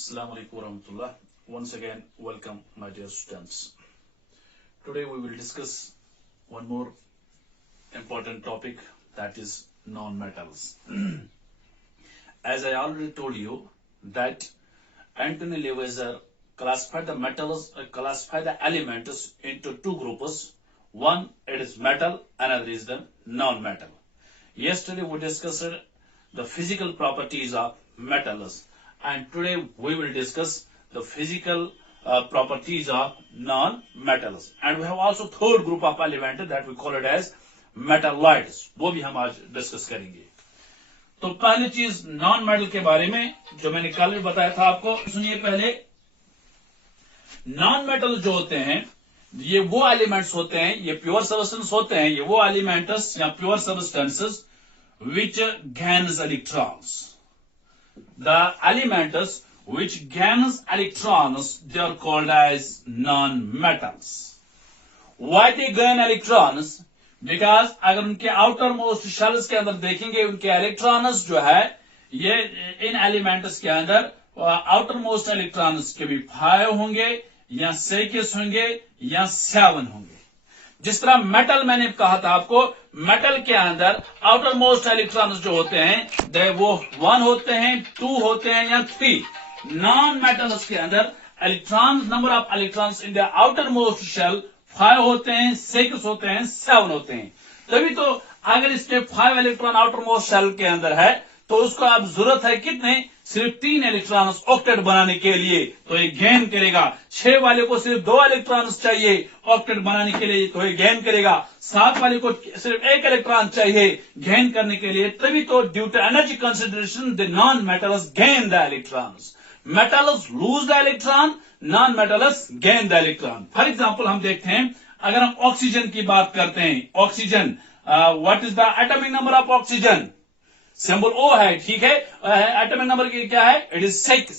Assalamu alaikum warahmatullah. Once again, welcome, my dear students. Today we will discuss one more important topic, that is non-metals. As I already told you that Anthony Leveseur classified the elements into two groups. One, it is metal, another is the non-metal. Yesterday we discussed the physical properties of metals, and today we will discuss the physical properties of non-metals. And we have also third group of element that we call it as metalloids. वो भी हम आज discuss करेंगे. तो पहली चीज non metal के बारे में जो मैंने कल भी बताया था आपको, सुनिए पहले. नॉन मेटल जो होते हैं ये वो एलिमेंट्स होते हैं, ये प्योर सब्सटेंस होते हैं, ये वो एलिमेंट्स या pure substances which gains electrons. The elements which gains electrons, they are called as non-metals. Why they gain electrons? Because अगर उनके outer most shells के अंदर देखेंगे, उनके electrons जो है ये इन एलिमेंट्स के अंदर outer most electrons के भी 5 होंगे या 6 होंगे या 7 होंगे. जिस तरह मेटल मैंने कहा था आपको, मेटल के अंदर आउटर मोस्ट इलेक्ट्रॉन्स जो होते हैं वो 1 होते हैं, 2 होते हैं या 3. नॉन मेटल्स के अंदर electron number of electrons in the outer most shell 5 होते हैं, 6 होते हैं, 7 होते हैं. तभी तो अगर इसके 5 इलेक्ट्रॉन आउटर मोस्ट शेल के अंदर है तो उसको अब जरूरत है कितने? सिर्फ 3 इलेक्ट्रॉन्स ऑक्टेट बनाने के लिए, तो ये गेन करेगा. 6 वाले को सिर्फ 2 इलेक्ट्रॉन्स चाहिए ऑक्टेट बनाने के लिए, तो ये गेन करेगा. 7 वाले को सिर्फ 1 इलेक्ट्रॉन चाहिए गेन करने के लिए. तभी तो due to energy consideration the non metals gain the electrons. Metals lose the electron, non metals gain the electron. For example हम देखते हैं, अगर हम ऑक्सीजन की बात करते हैं, oxygen, what is the atomic number of oxygen? Symbol O है, ठीक है. एटॉमिक नंबर क्या है? It is 6.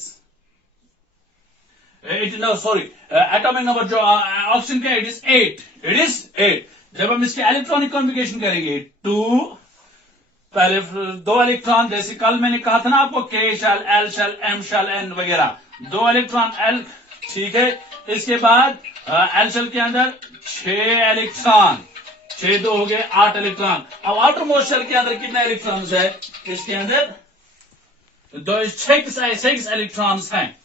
एटॉमिक नंबर जो ऑक्सीजन का इट इज 8. It is 8. जब हम इसके इलेक्ट्रॉनिक कॉन्फ़िगरेशन करेंगे, 2 पहले 2 इलेक्ट्रॉन, जैसे कल मैंने कहा था ना आपको, K shell, L shell, M shell, N वगैरह, 2 इलेक्ट्रॉन L, ठीक है. इसके बाद L शेल के अंदर 6 इलेक्ट्रॉन, 6 2 हो गए 8 इलेक्ट्रॉन. अब आउटर मोस्ट शेल के अंदर कितने इलेक्ट्रॉन्स है? इसके अंदर 6 इलेक्ट्रॉन्स हैं.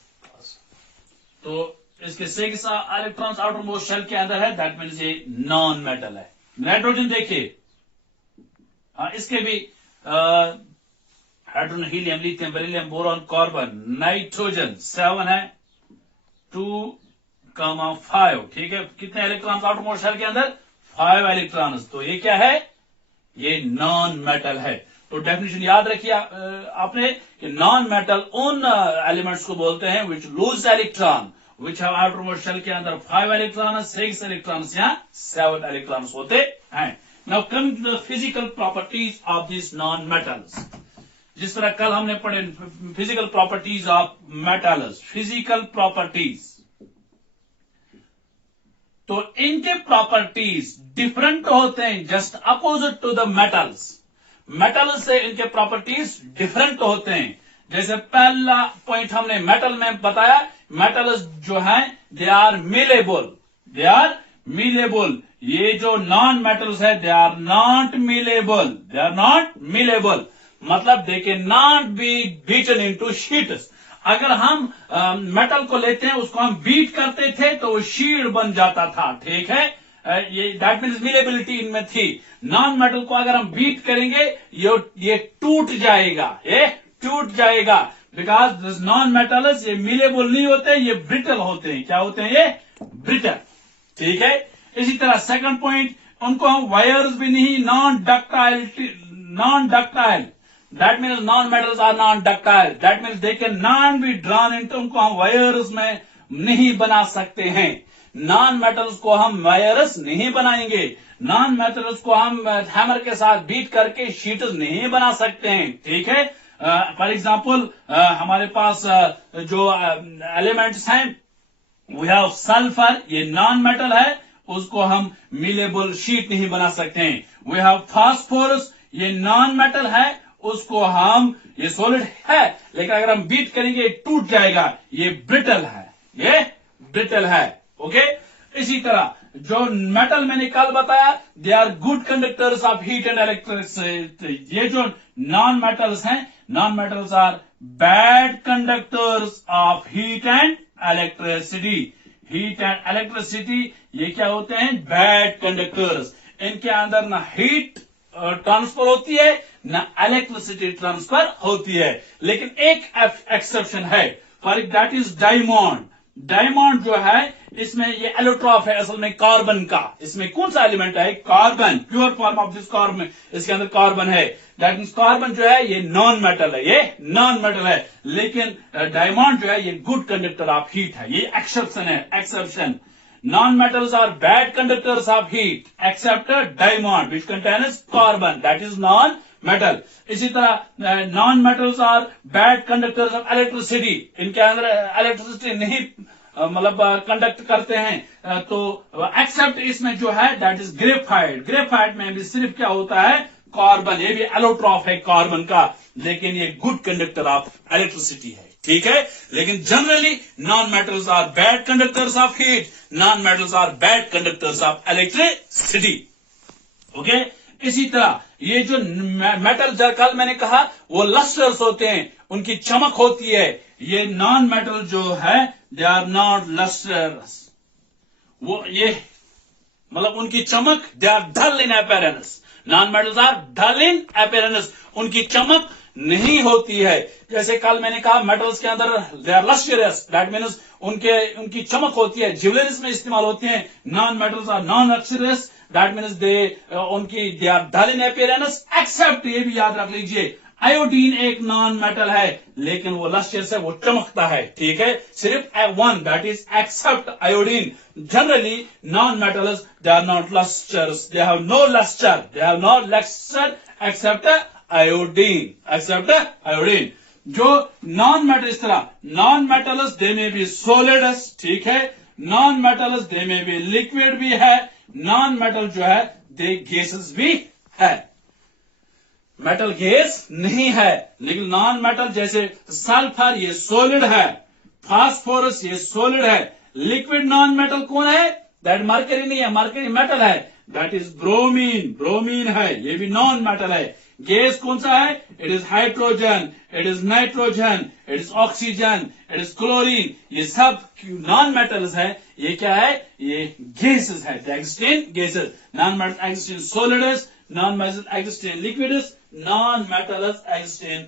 तो इसके 6 इलेक्ट्रॉन्स आउटर मोस्ट शेल के अंदर है, दैट मीन्स ये नॉन मेटल है. नाइट्रोजन देखिए, इसके भी hydrogen, helium, lithium, beryllium, boron, carbon, nitrogen 7 है, 2,5, ठीक है. कितने इलेक्ट्रॉन्स आउटर मोस्ट शेल के अंदर? 5 इलेक्ट्रॉन्स. तो ये क्या है? ये नॉन मेटल है. तो डेफिनेशन याद रखिए आपने कि नॉन मेटल उन एलिमेंट्स को बोलते हैं which lose electron, which have outer most shell के अंदर 5 इलेक्ट्रॉन, 6 इलेक्ट्रॉन या 7 इलेक्ट्रॉन होते हैं. Now coming to the physical properties of this non metals. जिस तरह कल हमने पढ़े physical properties of metals, physical properties, तो इनके प्रॉपर्टीज डिफरेंट होते हैं, just opposite to the metals. Metal से इनके प्रॉपर्टीज डिफरेंट होते हैं. जैसे पहला पॉइंट हमने मेटल में बताया, मेटल्स जो हैं दे आर मिलेबल, दे आर मिलेबल. ये जो नॉन मेटल्स है they are not malleable, they are not malleable. मतलब they can not be beaten into sheets. अगर हम मेटल को लेते हैं, उसको हम बीट करते थे तो वो शीट बन जाता था, ठीक है. ये दैट मीन्स मिलेबिलिटी इनमें थी. नॉन मेटल को अगर हम बीट करेंगे ये टूट जाएगा, ये टूट जाएगा. बिकॉज दिस नॉन मेटल्स ये मिलेबल नहीं होते, ये ब्रिटल होते हैं. क्या होते हैं? ये ब्रिटल, ठीक है. इसी तरह सेकंड पॉइंट, उनको हम वायर्स भी नहीं, non ductile. That means non-metals are non-ductile. That means they can not be drawn into, उनको हम वायर्स में नहीं बना सकते हैं. नॉन मेटल्स को हम वायर्स नहीं बनाएंगे. नॉन मेटल्स को हम हैमर के साथ बीट करके शीट्स नहीं बना सकते हैं, ठीक है. फॉर एग्जाम्पल हमारे पास जो एलिमेंट्स हैं, वी हैव सल्फर, ये नॉन मेटल है, उसको हम मिलेबल शीट नहीं बना सकते हैं. वी हैव फास्फोरस, ये नॉन मेटल है, उसको हम, ये सॉलिड है लेकिन अगर हम बीट करेंगे ये टूट जाएगा, ये ब्रिटल है, ये ब्रिटल है। ओके, इसी तरह जो मेटल मैंने कल बताया, they are good conductors of heat and electricity. ये जो नॉन मेटल्स हैं, non metals are bad conductors of heat and electricity. Heat and electricity ये क्या होते हैं? Bad conductors. इनके अंदर ना हीट ट्रांसफर होती है ना इलेक्ट्रिसिटी ट्रांसफर होती है। लेकिन एक एक्सेप्शन है, for that is diamond. Diamond जो है इसमें ये एलोट्रॉफ है असल में कार्बन का। इसमें कौन सा एलिमेंट है? Carbon. Pure form of this carbon, इसके अंदर कार्बन है। दैट मीन्स कार्बन जो है ये नॉन मेटल है, ये नॉन मेटल है। लेकिन डायमंड जो है ये गुड कंडक्टर ऑफ हीट है। ये एक्सेप्शन है, exception. Non metals are bad conductors of heat except diamond which contains carbon, that is non metal. इसी तरह non metals are bad conductors of electricity. इनके अंदर इलेक्ट्रिसिटी नहीं मतलब कंडक्ट करते हैं, तो एक्सेप्ट इसमें जो है दैट इज ग्रेफाइट। ग्रेफाइट में भी सिर्फ क्या होता है? कार्बन। ये भी एलोट्रॉफ है कार्बन का, लेकिन ये गुड कंडक्टर ऑफ इलेक्ट्रिसिटी है। ठीक है, लेकिन generally non metals are bad conductors of heat, non metals are bad conductors of electricity. Okay, इसी तरह ये जो मेटल जो कल मैंने कहा वो लस्टर्स होते हैं, उनकी चमक होती है। ये नॉन मेटल जो है दे आर नॉट लस्टर्स। वो ये मतलब उनकी चमक, they are dull in appearance. Non metals are dull in appearance, उनकी चमक नहीं होती है। जैसे कल मैंने कहा मेटल्स के अंदर they are lustrous, that means उनकी चमक होती है, ज्वेलरीज में इस्तेमाल होती है। Non metals are non lustrous, that means they are dull in appearance except, ये भी याद रख लीजिए, आयोडीन एक नॉन मेटल है लेकिन वो लस्टरस है, वो चमकता है। ठीक है, सिर्फ one, that is except iodine. Generally non metals they are not lusters, they have no luster, they have no luster except iodine, except iodine. जो नॉन मेटल, इस तरह नॉन मेटल्स दे में भी सॉलिड्स, ठीक है, नॉन मेटल्स दे में भी liquid भी है, नॉन मेटल जो है दे गैसेस भी है। मेटल गैस नहीं है, लेकिन नॉन मेटल जैसे सल्फर ये सॉलिड है, फास्फोरस ये सॉलिड है। लिक्विड नॉन मेटल कौन है? दैट मरकरी नहीं है, मरकरी मेटल है, दैट इज ब्रोमीन, ब्रोमीन है, ये भी नॉन मेटल है। गैस कौन सा है? It is hydrogen, it is nitrogen, it is oxygen, it is chlorine. ये सब नॉन मेटल्स है। ये क्या है? ये गैसेस है, exist in gases. Non metal exist in solids, non metal exist in liquids, non metals exist in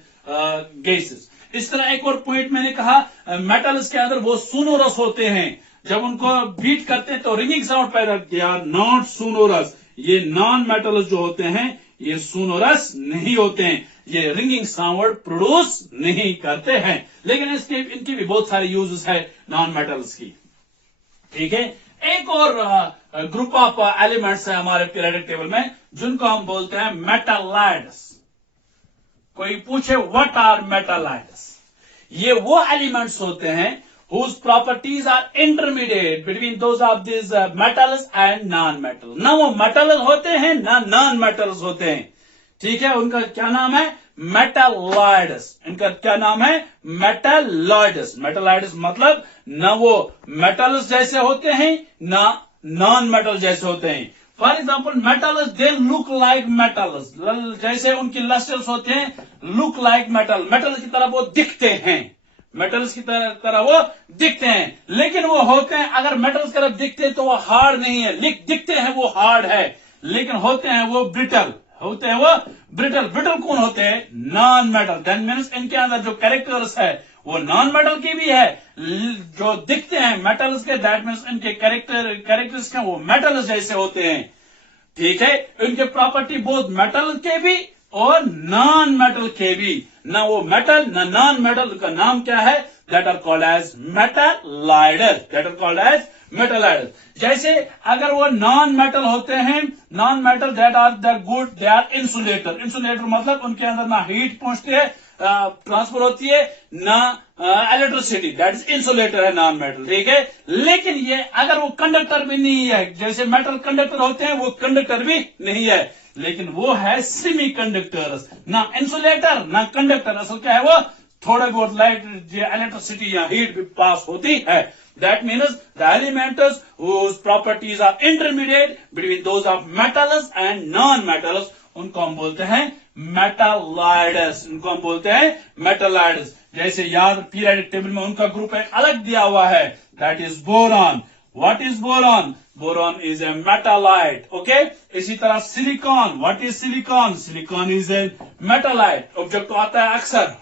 gases. इस तरह एक और पॉइंट मैंने कहा, मेटल्स के अंदर वो सोनोरस होते हैं, जब उनको बीट करते हैं तो रिंगिंग साउंड पैदा, दे आर नॉट सोनोरस। ये नॉन मेटल्स जो होते हैं ये सोनोरस नहीं होते हैं, ये रिंगिंग साउंड प्रोड्यूस नहीं करते हैं। लेकिन इनकी भी बहुत सारे यूजेस है नॉन मेटल्स की। ठीक है, एक और ग्रुप ऑफ एलिमेंट्स है हमारे पीरियोडिक टेबल में जिनको हम बोलते हैं मेटालाइड्स। कोई पूछे व्हाट आर मेटालाइड्स? ये वो एलिमेंट्स होते हैं whose properties are intermediate between those of these metals and non-metal। ना वो metals होते हैं ना non-metals होते हैं। ठीक है, उनका क्या नाम है? मेटालॉइड्स। इनका क्या नाम है? मेटालॉइड्स। मेटालॉइड्स मतलब ना वो मेटल्स जैसे होते हैं ना नॉन मेटल जैसे होते हैं। For example metals they look like metals, जैसे उनकी लस्टर्स होते हैं, लुक लाइक मेटल, मेटल की तरह वो दिखते हैं, मेटल्स की तरह वो दिखते हैं। लेकिन वो होते हैं, अगर मेटल्स की तरह दिखते हैं तो वो हार्ड नहीं है, दिखते हैं वो हार्ड है, लेकिन होते हैं वो ब्रिटल, होते हैं वो ब्रिटल। ब्रिटल कौन होते हैं? Non metal. दैट मीन्स इनके अंदर जो कैरेक्टर्स है वो नॉन मेटल की भी है, जो दिखते हैं मेटल्स के, दैट मीन्स इनके कैरेक्टर्स के वो मेटल्स जैसे होते हैं। ठीक है, इनके प्रॉपर्टी बोथ मेटल के भी और नॉन मेटल के भी। ना वो मेटल ना नॉन मेटल, का नाम क्या है? That are called as metalloids, that are called as metalloids. जैसे अगर वो नॉन मेटल होते हैं, non metal that are the good, they are insulator. Insulator मतलब उनके अंदर ना हीट पहुंचती है, ट्रांसफर होती है, ना इलेक्ट्रिसिटी, दैट इज इंसुलेटर है, नॉन मेटल, ठीक है। लेकिन ये अगर वो कंडक्टर भी नहीं है, जैसे मेटल कंडक्टर होते हैं, वो कंडक्टर भी नहीं है, लेकिन वो है सेमी कंडक्टर, ना इंसुलेटर ना कंडक्टर। असल क्या है वो, थोड़ा बहुत लाइट इलेक्ट्रिसिटी या हीट भी पास होती है। That means the elements whose properties are intermediate between those of metals and non-metals, उनको हम बोलते हैं मेटालॉइड्स, उनको हम बोलते हैं मेटालॉइड्स। जैसे याद पीरियोडिक टेबल में उनका ग्रुप एक अलग दिया हुआ है, that is boron. What is boron? Boron is a metalloid, okay. इसी तरह silicon, what is silicon? Silicon is a metalloid. Object आता है अक्सर,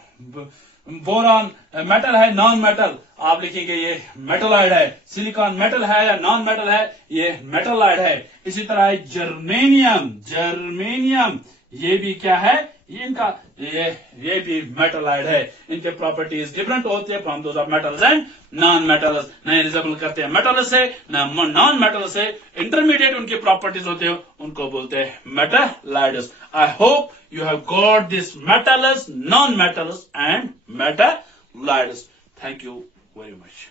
बोरॉन मेटल है, नॉन मेटल, आप लिखेंगे ये मेटलॉइड है। सिलिकॉन मेटल है या नॉन मेटल है, ये मेटलॉइड है। इसी तरह जर्मेनियम, जर्मेनियम ये भी क्या है, ये इनका ये भी मेटलॉइड है। इनके प्रॉपर्टीज डिफरेंट होती है from those of metals and non metals, न रिजेबल करते हैं मेटल से न नॉन मेटल से, इंटरमीडिएट उनकी प्रॉपर्टीज होते हैं, उनको बोलते हैं metalloids. I hope you have got this metals, non-metals and metalloids. Thank you very much.